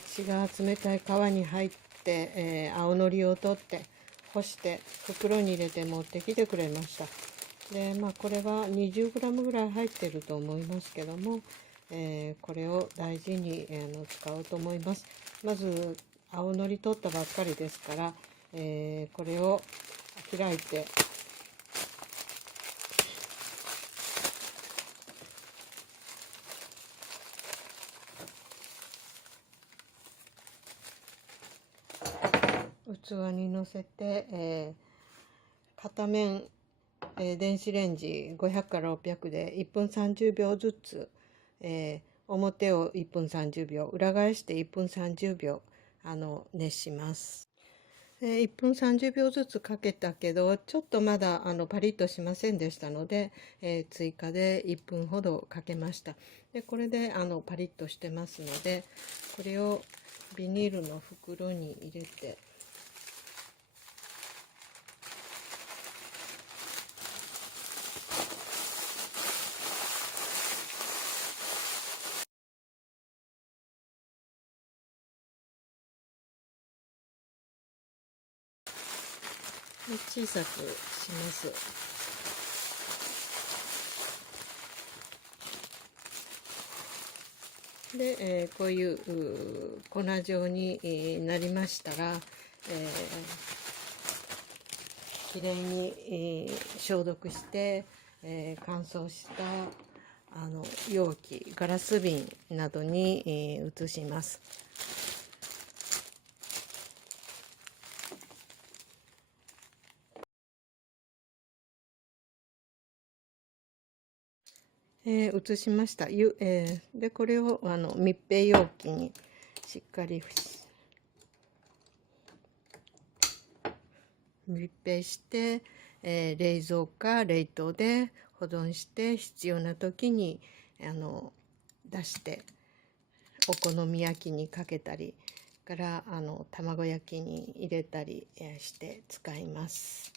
ちが冷たい川に入って、青のりを取って干して袋に入れて持ってきてくれました。で、これは 20g ぐらい入ってると思いますけども、これを大事に、使おうと思います。まず青のり取ったばっかりですから、これを開いて器にのせて、片面、電子レンジ500から600で1分30秒ずつ、表を1分30秒裏返して1分30秒熱します。1分30秒ずつかけたけどちょっとまだパリッとしませんでしたので、追加で1分ほどかけました。でこれでパリッとしてますので、これをビニールの袋に入れて小さくします。で、こういう粉状になりましたら、きれいに消毒して、乾燥した容器、ガラス瓶などに移します。移しました。でこれを密閉容器にしっかり密閉して、冷蔵か冷凍で保存して必要な時に出してお好み焼きにかけたりから卵焼きに入れたりして使います。